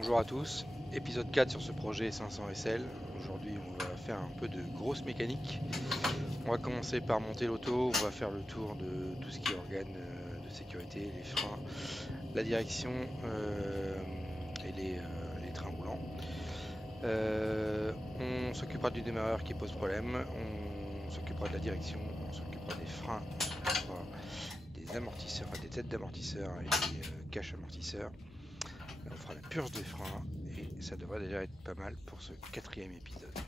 Bonjour à tous, épisode 4 sur ce projet 500 SL. Aujourd'hui on va faire un peu de grosse mécanique. On va commencer par monter l'auto, on va faire le tour de tout ce qui est organes de sécurité, les freins, la direction et les trains roulants. On s'occupera du démarreur qui pose problème, on s'occupera de la direction, on s'occupera des freins, on s'occupera des amortisseurs, enfin des têtes d'amortisseurs et des caches amortisseurs. On fera la purge des freins et ça devrait déjà être pas mal pour ce 4e épisode.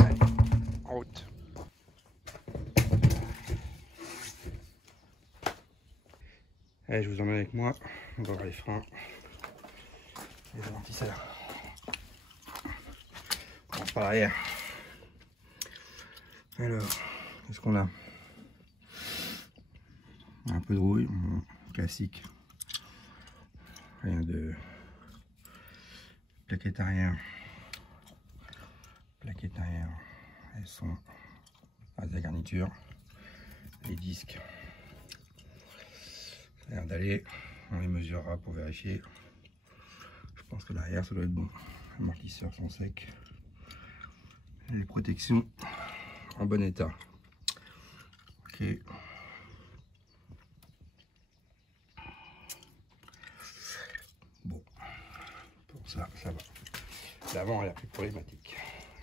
Allez, en route. Allez, je vous emmène avec moi. On va voir les freins, les amortisseurs. On commence par l'arrière. Alors, qu'est-ce qu'on a? Un peu de rouille, classique. Rien de plaquettes arrière. Plaquettes arrière, elles sont à la garniture. Les disques, ça a l'air d'aller. On les mesurera pour vérifier. Je pense que l'arrière, ça doit être bon. Les amortisseurs sont secs. Les protections en bon état. Ok. Bon, pour ça, ça va. L'avant est la plus problématique.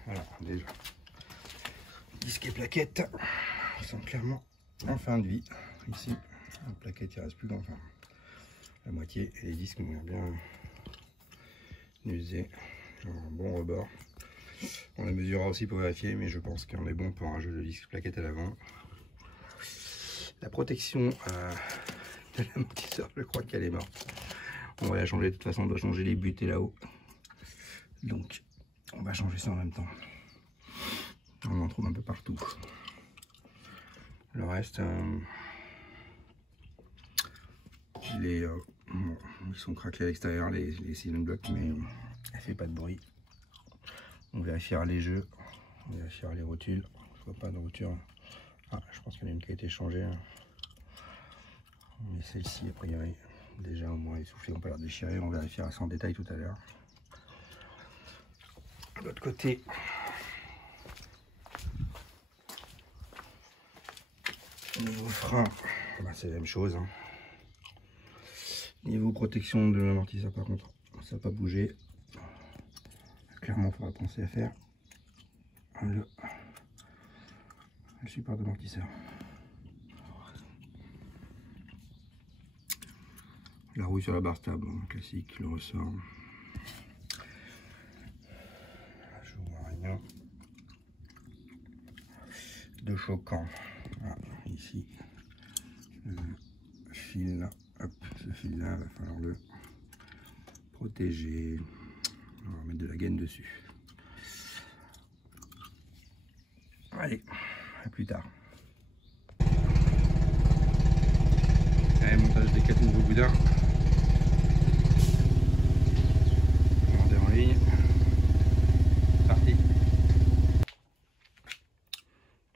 Alors, déjà, disque et plaquettes sont clairement en fin de vie. Ici, la plaquette, il reste plus qu'enfin la moitié et les disques ont bien usés. Un bon rebord. On les mesurera aussi pour vérifier, mais je pense qu'on est bon pour un jeu de disque plaquette à l'avant. La protection de l'amortisseur, je crois qu'elle est morte. On va la changer, de toute façon on doit changer les butées là-haut. Donc on va changer ça en même temps. On en trouve un peu partout. Le reste, bon, ils sont craqués à l'extérieur, les cylindres blocs, mais elle fait pas de bruit. On vérifiera les jeux, on vérifiera les rotules. Je vois pas de roture. Ah, je pense qu'il y en a une qui a été changée. Mais celle-ci, a priori, déjà au moins essoufflée, on peut la déchirer. On vérifiera ça en détail tout à l'heure. De l'autre côté, niveau frein, bah, c'est la même chose. Hein. Niveau protection de l'amortisseur, par contre, ça n'a pas bougé. Clairement, il faudra penser à faire le support d'amortisseur. La rouille sur la barre stable, classique, le ressort. Je vois rien de choquant. Ah, ici, le fil, hop, ce fil là, il va falloir le protéger. On va mettre de la gaine dessus. Allez, à plus tard. Allez, montage des 4 nouveaux boudins. On est en ligne. Parti.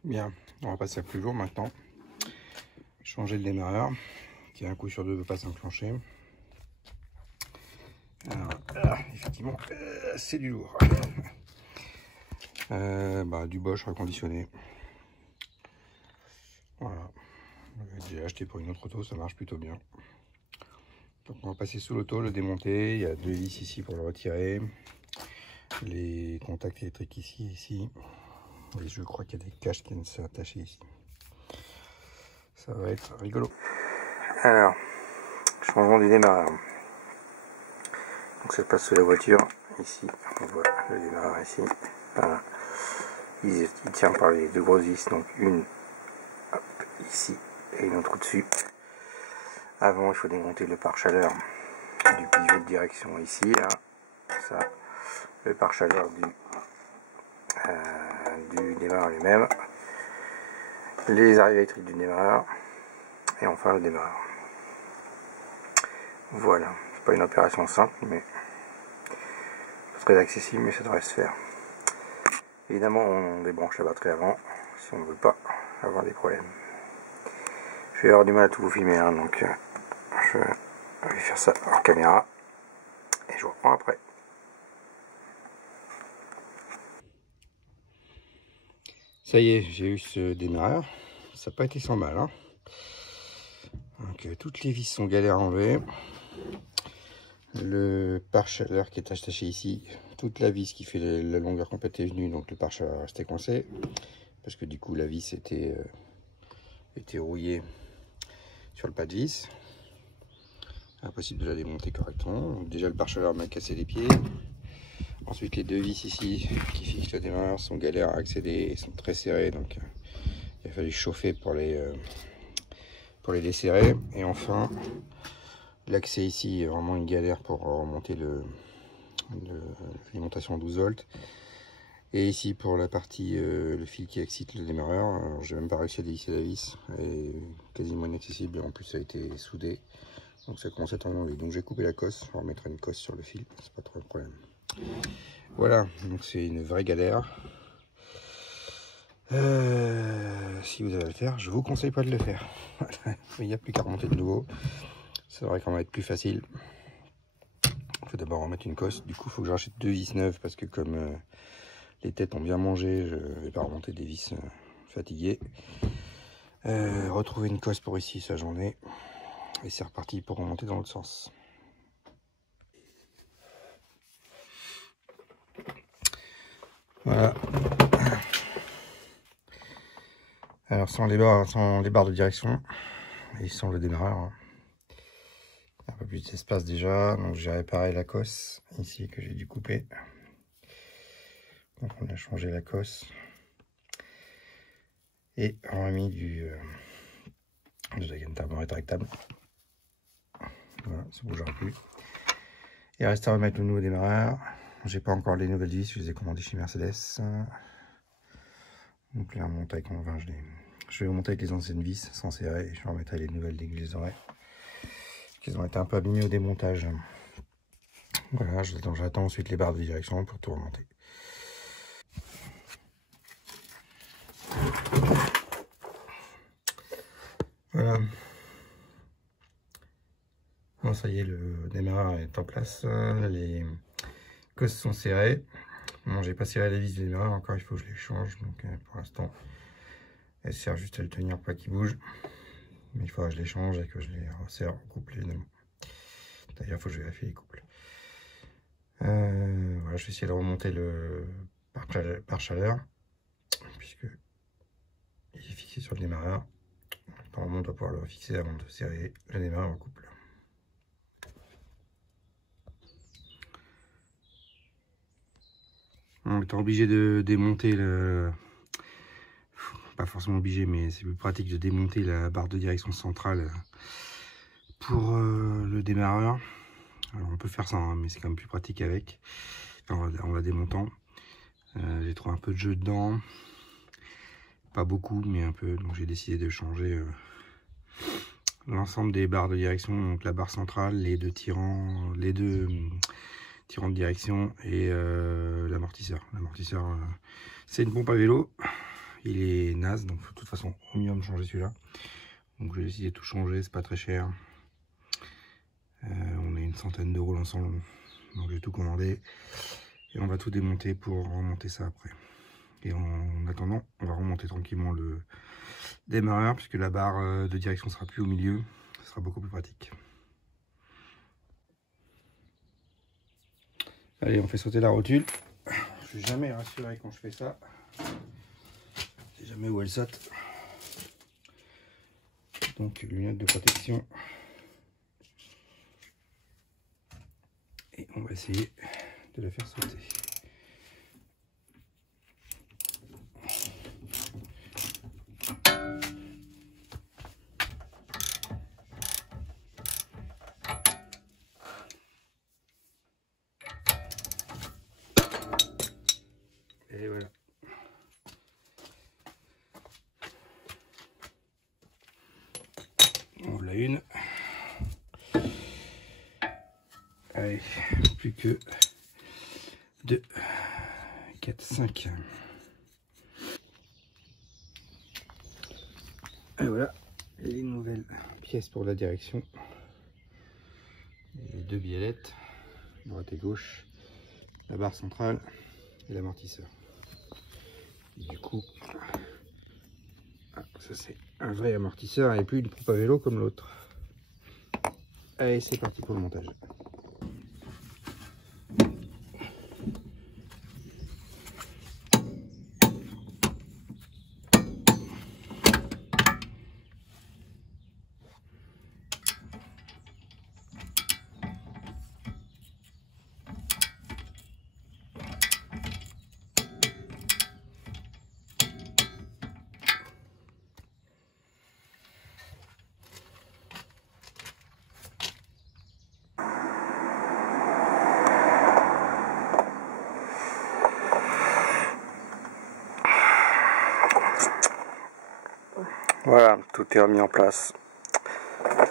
Bien, on va passer à plus lourd maintenant. Changer le démarreur, qui un coup sur deux ne peut pas s'enclencher. Alors, effectivement, c'est du lourd. Du Bosch reconditionné. Voilà. J'ai acheté pour une autre auto, ça marche plutôt bien. Donc on va passer sous l'auto, le démonter. Il y a 2 vis ici pour le retirer. Les contacts électriques ici. Et je crois qu'il y a des caches qui viennent s'attacher ici. Ça va être rigolo. Alors, changement du démarreur. Donc ça passe sous la voiture. Ici, on voit le démarreur ici. Voilà. Il tient par les 2 grosses vis, donc une hop, ici et une autre au-dessus. Avant, il faut démonter le pare-chaleur du pivot de direction ici. Là. Ça, le pare-chaleur du démarreur lui-même. Les arrivées électriques du démarreur. Et enfin le démarreur. Voilà. C'est pas une opération simple, mais très accessible, mais ça devrait se faire. Évidemment, on débranche la batterie avant, si on ne veut pas avoir des problèmes. Je vais avoir du mal à tout vous filmer, hein, donc je vais faire ça en caméra, et je vous reprends après. Ça y est, j'ai eu ce démarreur. Ça n'a pas été sans mal. Hein. Donc, toutes les vis sont galères à enlever. Le pare-chaleur qui est attaché ici, toute la vis qui fait la longueur complète est venue, donc le pare-chaleur restait coincé. Parce que du coup, la vis était rouillée sur le pas de vis. Impossible de la démonter correctement. Donc, déjà, le pare-chaleur m'a cassé les pieds. Ensuite, les deux vis ici qui fixent le démarreur sont galères à accéder et sont très serrées. Donc, il a fallu chauffer pour les desserrer. Et enfin, l'accès ici est vraiment une galère pour remonter l'alimentation 12 volts. Et ici pour la partie, le fil qui excite le démarreur, j'ai même pas réussi à dévisser la vis, elle est quasiment inaccessible et en plus ça a été soudé, donc ça commence à être enlevé. Donc j'ai coupé la cosse, on remettra une cosse sur le fil, c'est pas trop le problème. Voilà, donc c'est une vraie galère. Si vous avez à le faire, je vous conseille pas de le faire. Il n'y a plus qu'à remonter de nouveau, ça devrait quand même être plus facile. Il faut d'abord remettre une cosse, du coup il faut que je rachète deux vis neuves parce que comme les têtes ont bien mangé, je vais pas remonter des vis fatiguées. Retrouver une cosse pour ici, ça j'en ai. Et c'est reparti pour remonter dans l'autre sens. Voilà. Alors sans les barres de direction et sans le démarreur, hein. Un peu plus d'espace déjà, donc j'ai réparé la cosse ici que j'ai dû couper. Donc on a changé la cosse et on a mis de la gaine thermomètre rétractable. Voilà, ça ne bougera plus. Il reste à remettre le nouveau démarreur. J'ai pas encore les nouvelles vis, je les ai commandées chez Mercedes. Donc là, on monte avec je vais remonter avec les anciennes vis sans serrer et je remettrai les nouvelles dès que je les aurai. Ils ont été un peu abîmés au démontage. Voilà, j'attends ensuite les barres de direction pour tout remonter. Voilà. Bon, ça y est, le démarreur est en place. Les cosses sont serrées. Bon, j'ai pas serré les vis du démarreur encore, il faut que je les change. Donc pour l'instant, elles servent juste à le tenir pour pas qu'il bouge. Mais il faudra que je les change et que je les resserre en couple évidemment. D'ailleurs, il faut que je vérifie les couples. Voilà, je vais essayer de remonter le pare-chaleur puisque il est fixé sur le démarreur. Normalement, on doit pouvoir le fixer avant de serrer le démarreur en couple. On est obligé de démonter le... Pas forcément obligé, mais c'est plus pratique de démonter la barre de direction centrale pour le démarreur. Alors on peut faire ça, hein, mais c'est quand même plus pratique avec, en la démontant. J'ai trouvé un peu de jeu dedans, pas beaucoup, mais un peu, donc j'ai décidé de changer l'ensemble des barres de direction, donc la barre centrale, les deux tirants de direction et l'amortisseur. L'amortisseur, c'est une pompe à vélo, il est naze, donc de toute façon au minimum changer celui-là. Donc j'ai décidé de tout changer, c'est pas très cher. On a une centaine d'euros l'ensemble, donc j'ai tout commandé et on va tout démonter pour remonter ça après. Et en attendant, on va remonter tranquillement le démarreur puisque la barre de direction sera plus au milieu, ce sera beaucoup plus pratique. Allez, on fait sauter la rotule. Je suis jamais rassuré quand je fais ça. Je sais jamais où elle saute. Donc lunettes de protection. Et on va essayer de la faire sauter. Et voilà. On ouvre la une. Allez, plus que 2, 4, 5. Et voilà les nouvelles pièces pour la direction. Les deux biellettes, droite et gauche, la barre centrale et l'amortisseur. Du coup, Ça c'est un vrai amortisseur et plus une pompe à vélo comme l'autre. Allez, c'est parti pour le montage. Voilà, tout est remis en place.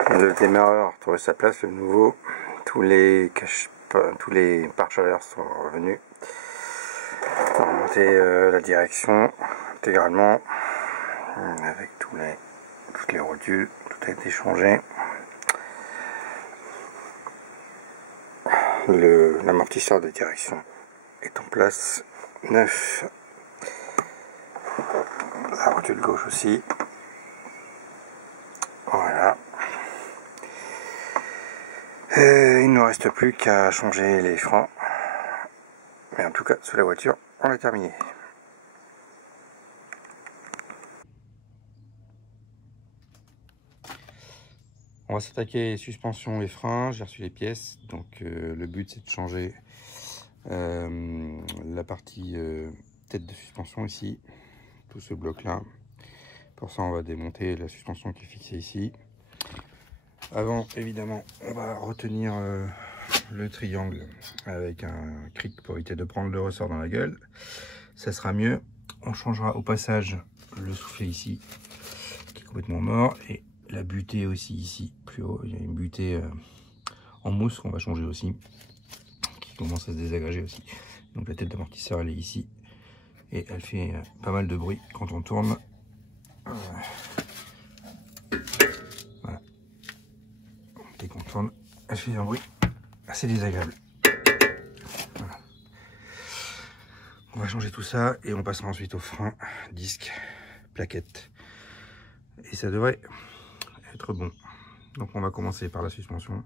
Le démarreur a retrouvé sa place, le nouveau. Tous les pare-chaleurs sont revenus. On a remonté la direction intégralement avec toutes les rotules. Tout a été changé. L'amortisseur de direction est en place, neuf. La rotule gauche aussi. Voilà. Il ne nous reste plus qu'à changer les freins. Mais en tout cas, sur la voiture, on a terminé. On va s'attaquer suspension et freins. J'ai reçu les pièces. Donc le but c'est de changer la partie tête de suspension ici. Tout ce bloc là. Pour ça on va démonter la suspension qui est fixée ici. Avant évidemment on va retenir le triangle avec un cric pour éviter de prendre le ressort dans la gueule. Ça sera mieux. On changera au passage le soufflet ici qui est complètement mort et la butée aussi ici plus haut. Il y a une butée en mousse qu'on va changer aussi qui commence à se désagréger aussi. Donc la tête d'amortisseur elle est ici et elle fait pas mal de bruit quand on tourne. Voilà. Dès qu'on tourne, elle fait un bruit assez désagréable. Voilà. On va changer tout ça et on passera ensuite au frein, disque, plaquette. Et ça devrait être bon. Donc on va commencer par la suspension.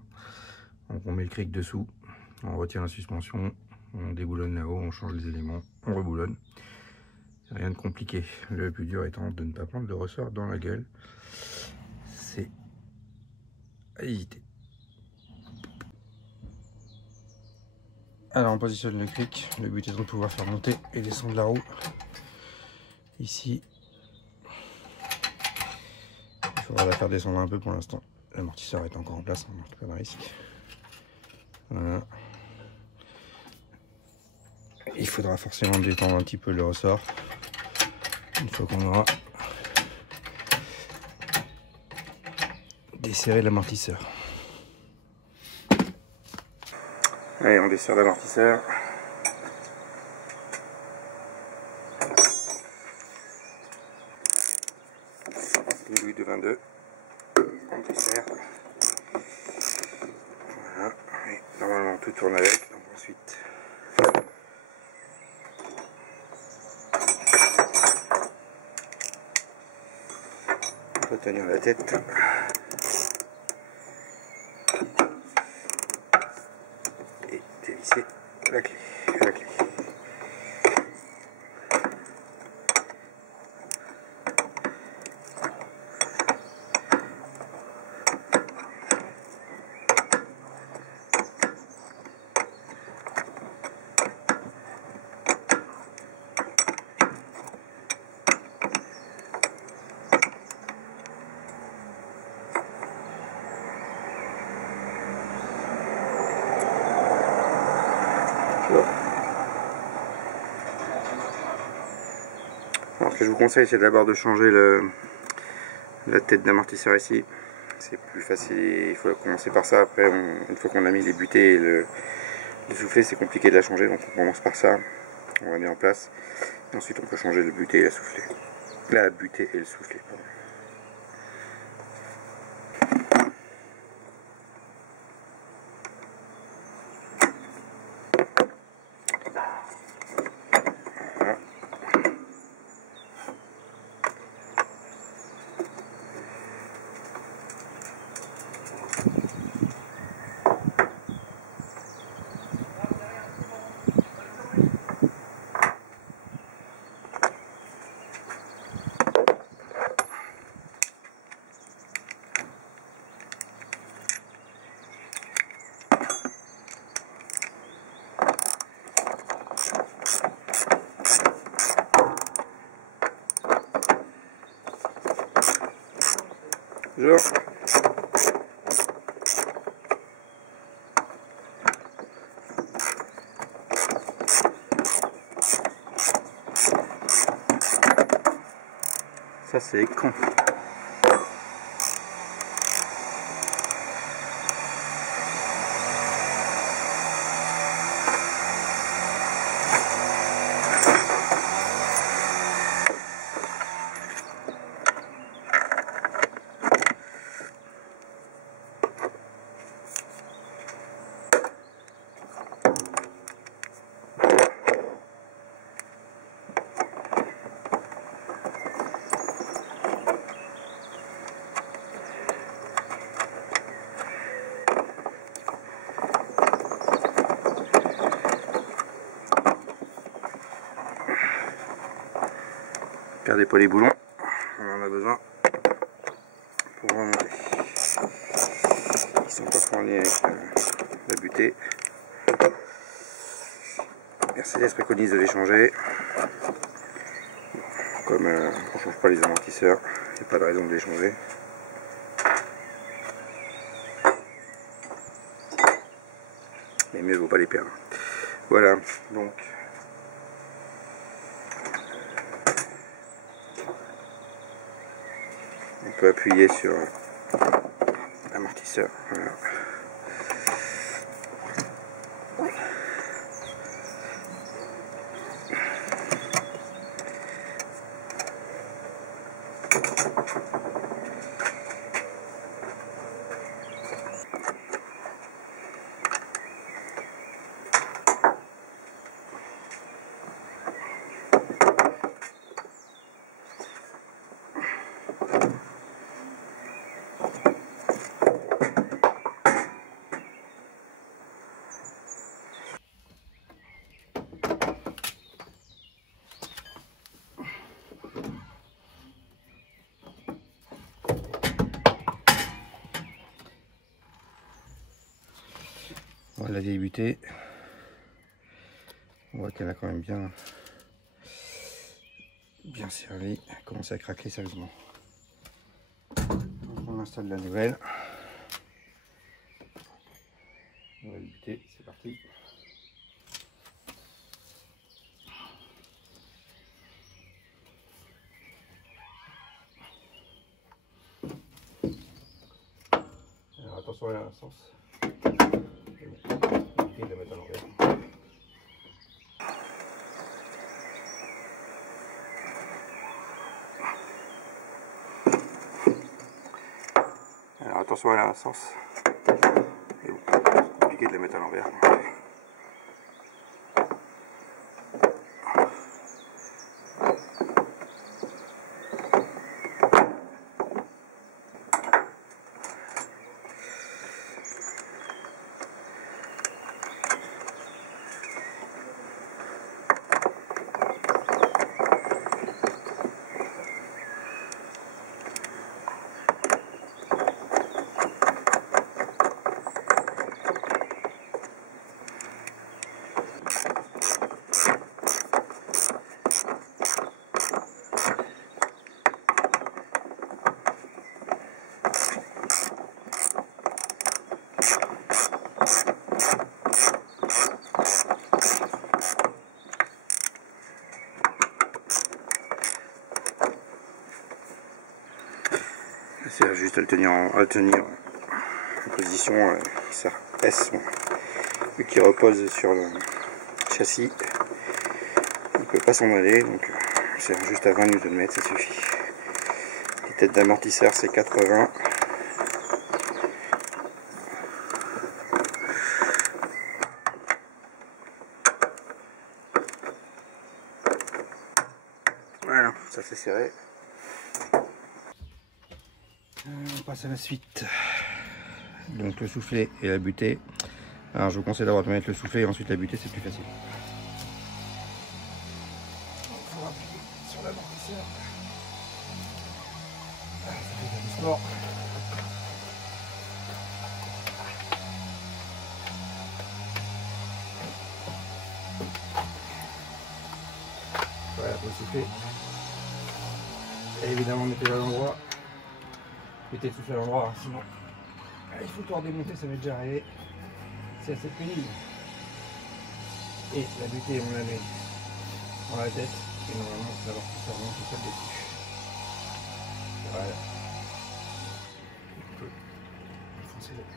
Donc on met le cric dessous, on retire la suspension, on déboulonne là-haut, on change les éléments, on reboulonne. Rien de compliqué. Le plus dur étant de ne pas prendre de ressort dans la gueule. C'est à éviter. Alors on positionne le cric. Le but étant de pouvoir faire monter et descendre la roue. Ici. Il faudra la faire descendre un peu pour l'instant. L'amortisseur est encore en place, on n'a pas de risque. Voilà. Il faudra forcément détendre un petit peu le ressort. Une fois qu'on aura desserré l'amortisseur. Allez, on desserre l'amortisseur. L'aiguille de 22. On desserre. Voilà. Et normalement tout tourne avec. Donc ensuite. On va tenir la tête. Et dévisser la clé. Alors, ce que je vous conseille, c'est d'abord de changer la tête d'amortisseur ici. C'est plus facile, il faut commencer par ça. Après, une fois qu'on a mis les butées et le soufflet, c'est compliqué de la changer. Donc on commence par ça, on la met en place. Et ensuite on peut changer le buté et la soufflet. La butée et le soufflet. Pardon. Bonjour. Ça c'est con. Perdez pas les boulons, on en a besoin pour remonter. Ils sont pas fournis avec la butée. Mercedes préconise de les changer. Comme on ne change pas les amortisseurs, il n'y a pas de raison de les changer. Mais mieux vaut pas les perdre. Voilà, donc on peut appuyer sur l'amortisseur. Voilà. Voilà la vieille butée. On voit qu'elle a quand même bien servi. Elle a commencé à craquer sérieusement. Donc on installe la nouvelle. Nouvelle butée, c'est parti. Alors attention à la sens. De la mettre à l'envers. Alors attention à la sens. Et bon, c'est compliqué de la mettre à l'envers. C'est juste à le tenir en position S, vu qu'il repose sur le châssis. Il ne peut pas s'en aller, donc c'est juste à 20 Nm, ça suffit. Les têtes d'amortisseur c'est 80. Voilà, ça c'est serré. On passe à la suite. Donc le soufflet et la butée. Alors je vous conseille d'abord de mettre le soufflet et ensuite la butée, c'est plus facile. Il faut appuyer sur l'amortisseur. Ça fait du sport. Voilà pour le soufflet. Et évidemment mettez-le à l'endroit. Mettez le souffle à l'endroit, hein, sinon il faut tout redémonter, ça m'est déjà arrivé. C'est assez pénible. Et la butée, on la met dans la tête et normalement l'amortisseur remonte tout seul dessus. Voilà. On peut enfoncer la tête.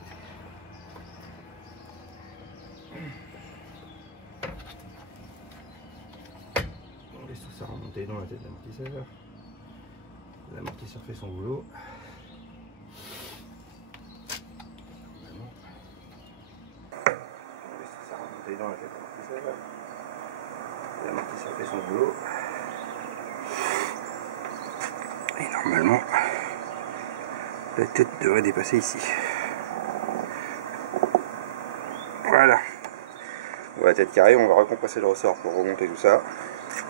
On laisse tout ça remonter dans la tête de l'amortisseur. L'amortisseur fait son boulot. On laisse tout ça remonter dans la tête de l'amortisseur. L'amortisseur fait son boulot. Et normalement, la tête devrait dépasser ici. Voilà. On voit la tête carrée, on va recompresser le ressort pour remonter tout ça.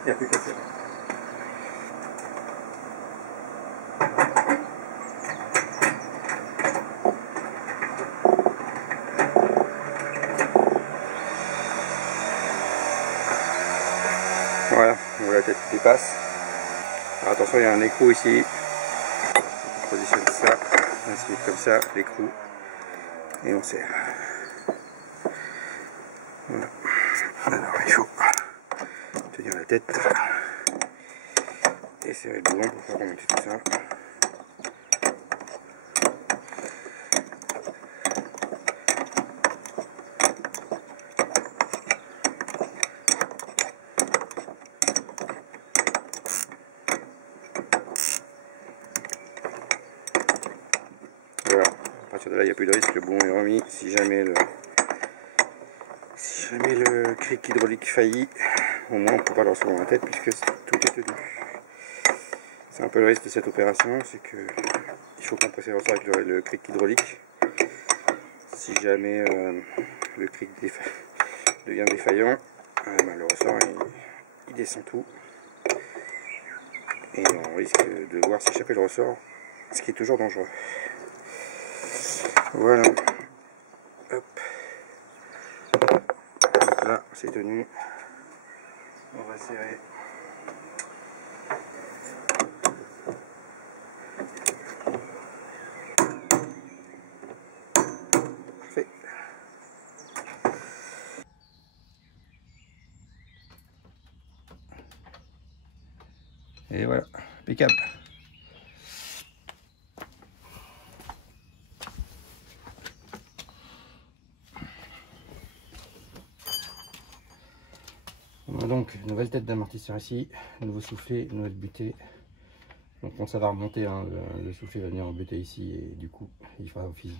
Il n'y a plus qu'à faire. Voilà, on voit la tête qui dépasse. Alors attention, il y a un écrou ici. On positionne ça, on se met comme ça, l'écrou, et on serre. Voilà. Alors il faut tenir la tête et serrer le boulon pour faire remonter tout ça. Voilà, à partir de là il n'y a plus de risque, le boulon est remis. Si jamais le cric hydraulique faillit, au moins on ne peut pas le recevoir dans la tête puisque tout est tenu. C'est un peu le risque de cette opération, c'est que il faut compresser le ressort avec le cric hydraulique. Si jamais le cric devient défaillant, ben le ressort il descend tout et on risque de voir s'échapper le ressort, ce qui est toujours dangereux. Voilà. Hop. Donc là c'est tenu. On va serrer. Parfait. Et voilà, impeccable. On a donc une nouvelle tête d'amortisseur ici, nouveau soufflet, nouvelle butée. Donc quand ça va remonter, hein, le soufflet va venir en butée ici et du coup il fera office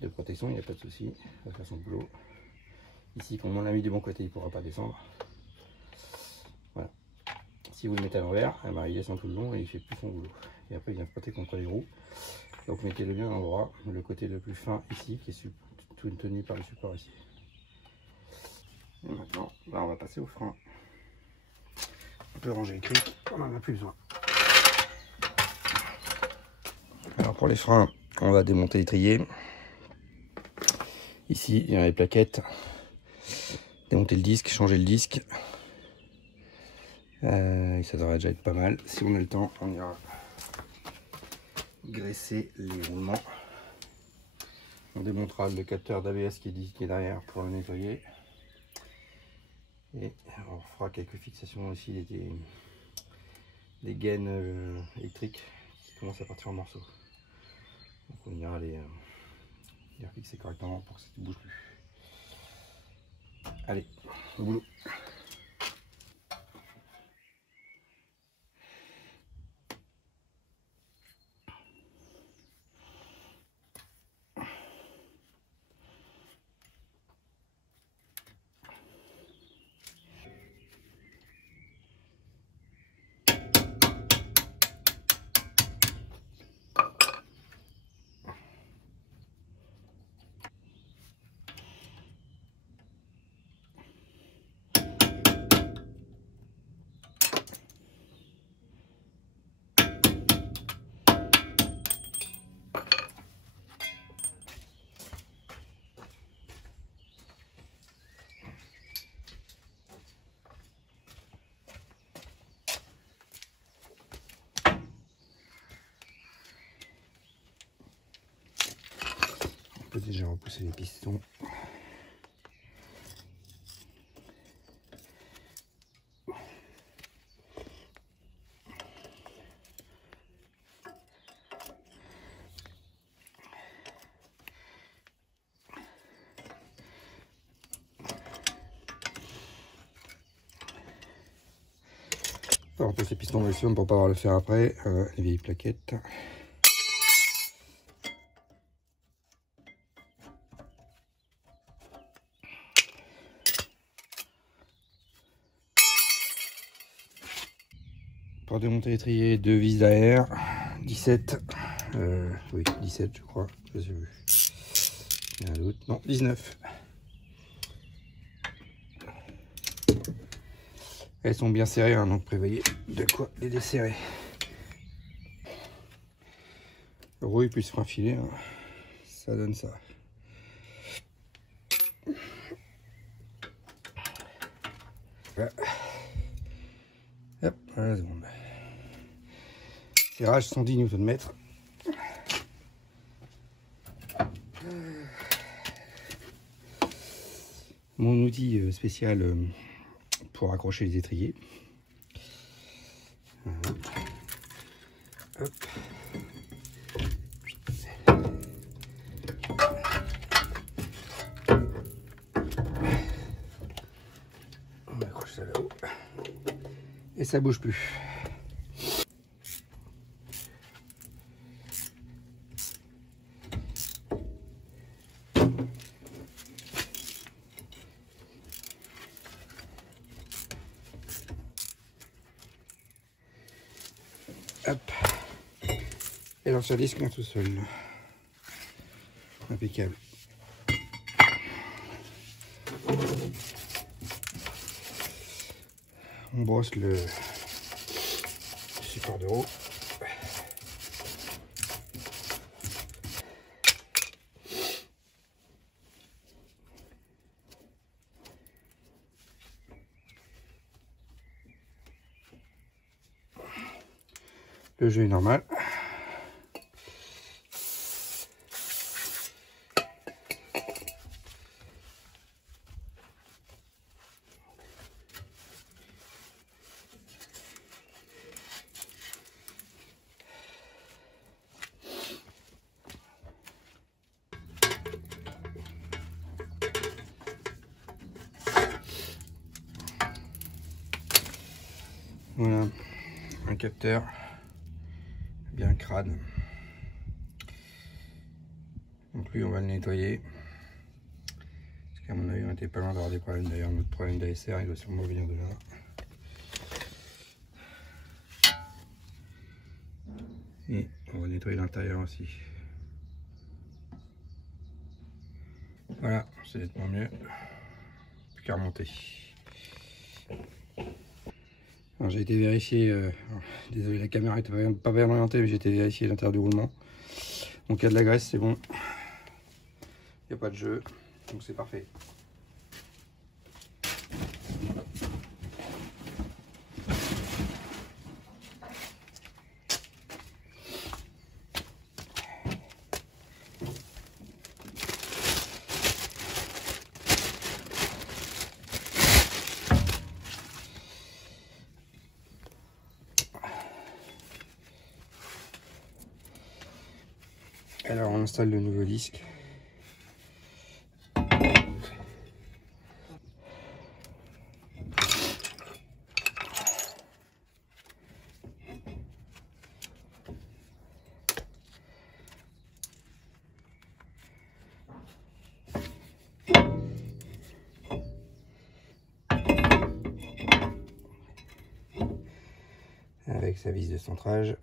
de protection, il n'y a pas de souci, il va faire son boulot. Ici, comme on l'a mis du bon côté, il ne pourra pas descendre. Voilà. Si vous le mettez à l'envers, eh ben, il descend tout le long et il ne fait plus son boulot. Et après il vient frotter contre les roues. Donc mettez-le bien à l'endroit, le côté le plus fin ici, qui est tout tenu par le support ici. Et maintenant, là, on va passer au frein. On peut ranger le cric, on n'en a plus besoin. Alors pour les freins, on va démonter l'étrier. Ici, il y a les plaquettes. Démonter le disque, changer le disque. Et ça devrait déjà être pas mal. Si on a le temps, on ira graisser les roulements. On démontera le capteur d'ABS qui est derrière pour le nettoyer. Et on fera quelques fixations aussi des gaines électriques qui commencent à partir en morceaux. Donc on ira les fixer correctement pour que ça ne bouge plus. Allez, au boulot. côté, j'ai repoussé les pistons. On repousse les pistons maximum pour pas avoir à le faire après, les vieilles plaquettes. Pour démonter l'étrier, 2 vis derrière, 17, oui 17 je crois, je sais plus, il y en a d'autres, non 19. Elles sont bien serrées, hein, donc prévoyez de quoi les desserrer. Rouille plus frein filet, hein, ça donne ça. Voilà. Hop, voilà la seconde. Serrage 110 Nm. Mon outil spécial pour accrocher les étriers. Voilà. Hop. On accroche ça là-haut. Et ça bouge plus. Hop. Et alors ça disque vient tout seul. Impeccable. On brosse le support de roue. Le jeu est normal. Voilà, un capteur bien crade. Donc lui, on va le nettoyer. Parce qu'à mon avis, on était pas loin d'avoir des problèmes. D'ailleurs, notre problème d'ASR, il doit sûrement venir de là. Et on va nettoyer l'intérieur aussi. Voilà, c'est nettement mieux. Plus qu'à remonter. J'ai été vérifier, désolé la caméra était pas bien orientée, mais j'ai été vérifier l'intérieur du roulement. Donc il y a de la graisse, c'est bon. Il n'y a pas de jeu, donc c'est parfait. Alors on installe le nouveau disque. Avec sa vis de centrage.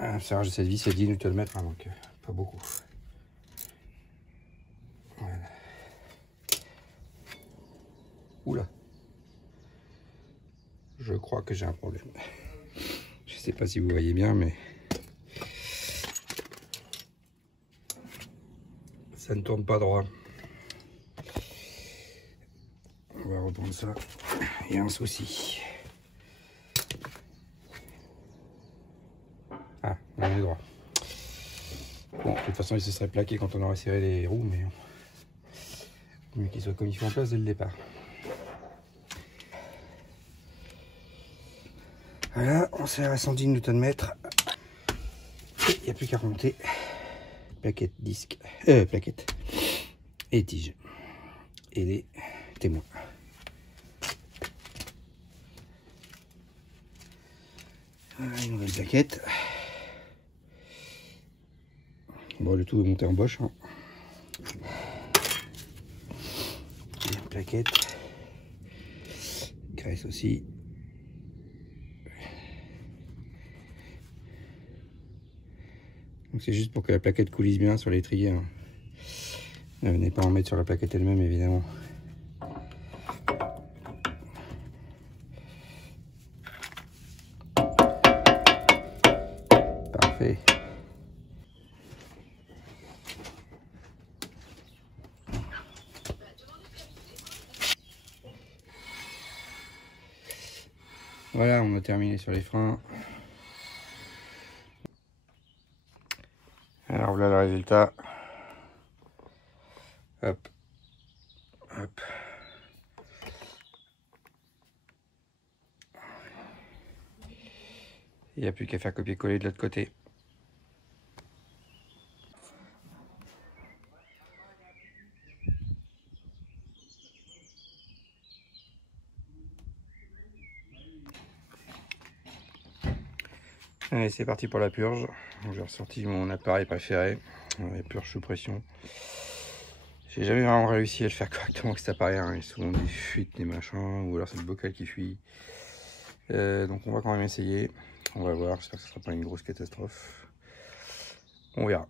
Le serrage de cette vis c'est 10 Nm, hein, donc pas beaucoup. Voilà. Oula. Je crois que j'ai un problème. Je sais pas si vous voyez bien, mais ça ne tourne pas droit. On va reprendre ça. Il y a un souci. Ah, on est droit. Bon, de toute façon, il se serait plaqué quand on aurait serré les roues, mais mieux qu'il soit comme il faut en place dès le départ. Voilà, on serre à 110 Nm. Et il n'y a plus qu'à remonter. Plaquette, disque, plaquette et tige. Et les témoins. Voilà, une nouvelle plaquette. Bon, le tout est monté en Bosch. Hein. Une plaquette. Graisse aussi. Donc c'est juste pour que la plaquette coulisse bien sur l'étrier. Hein. Ne venez pas en mettre sur la plaquette elle-même, évidemment. Parfait. Voilà, on a terminé sur les freins. Alors voilà le résultat. Hop. Hop. Il n'y a plus qu'à faire copier-coller de l'autre côté. Allez, c'est parti pour la purge. J'ai ressorti mon appareil préféré, la purge sous pression. J'ai jamais vraiment réussi à le faire correctement avec cet appareil. Hein. Il y a souvent des fuites, des machins, ou alors c'est le bocal qui fuit. Donc on va quand même essayer. On va voir, j'espère que ce ne sera pas une grosse catastrophe. On verra.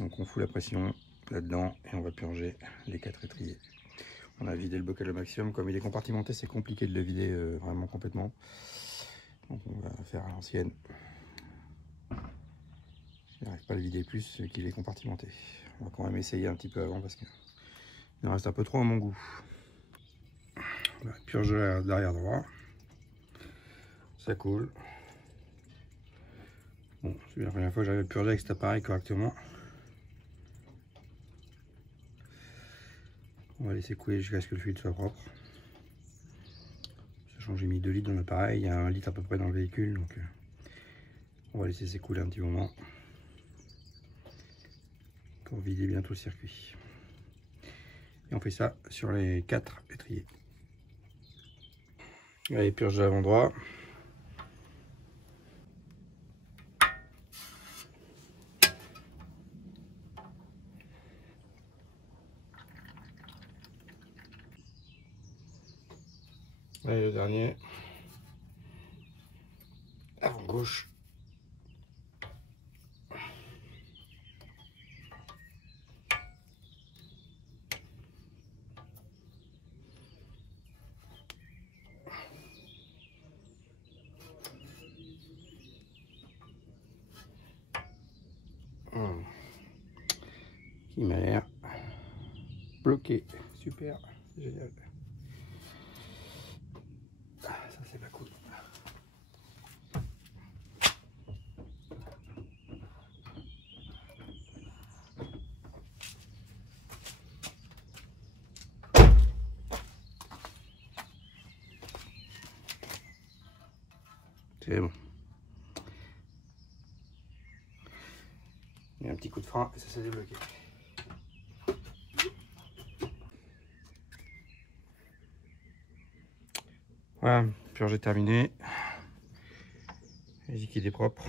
Donc on fout la pression là-dedans et on va purger les 4 étriers. On a vidé le bocal au maximum. Comme il est compartimenté, c'est compliqué de le vider vraiment complètement. Donc on va faire à l'ancienne. Je n'arrive pas à le vider plus qu'il est compartimenté. On va quand même essayer un petit peu avant parce qu'il en reste un peu trop à mon goût. On va purger l'arrière droit. Ça coule. Bon, c'est la première fois que j'arrive à purger avec cet appareil correctement. On va laisser couler jusqu'à ce que le fluide soit propre. Sachant que j'ai mis 2 litres dans l'appareil, il y a 1 litre à peu près dans le véhicule, donc on va laisser s'écouler un petit moment pour vider bientôt le circuit. Et on fait ça sur les 4 étriers. Allez, purge l'avant droit. Allez, le dernier. Avant gauche. Qui m'a l'air bloqué. Super, génial. Ah, ça c'est pas cool. C'est bon. Il y a un petit coup de frein et ça s'est débloqué. Voilà, purgé terminé. Les liquides est propre.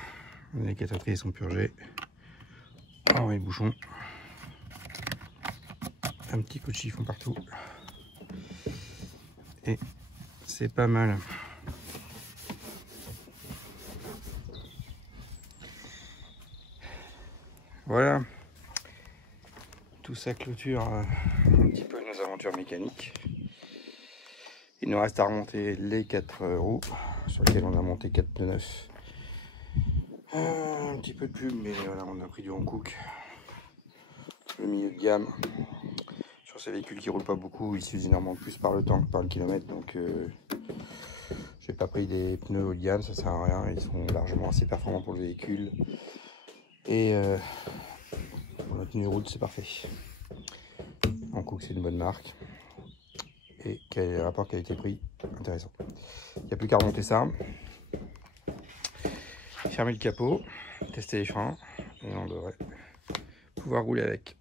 Les 4 étriers sont purgés. Alors les bouchons. Un petit coup de chiffon partout. Et c'est pas mal. Voilà. Tout ça clôture un petit peu nos aventures mécaniques. Il nous reste à remonter les 4 roues sur lesquelles on a monté 4 pneus neufs. Un petit peu de pub, mais voilà, on a pris du Hankook. le milieu de gamme. Sur ces véhicules qui roulent pas beaucoup, ils s'usent énormément plus par le temps que par le kilomètre. Donc j'ai pas pris des pneus haut de gamme, ça sert à rien. Ils sont largement assez performants pour le véhicule. Et pour la tenue route, c'est parfait. Hankook, c'est une bonne marque. Et quel rapport qualité-prix intéressant. Il n'y a plus qu'à remonter ça. Fermer le capot, tester les freins. Et on devrait pouvoir rouler avec.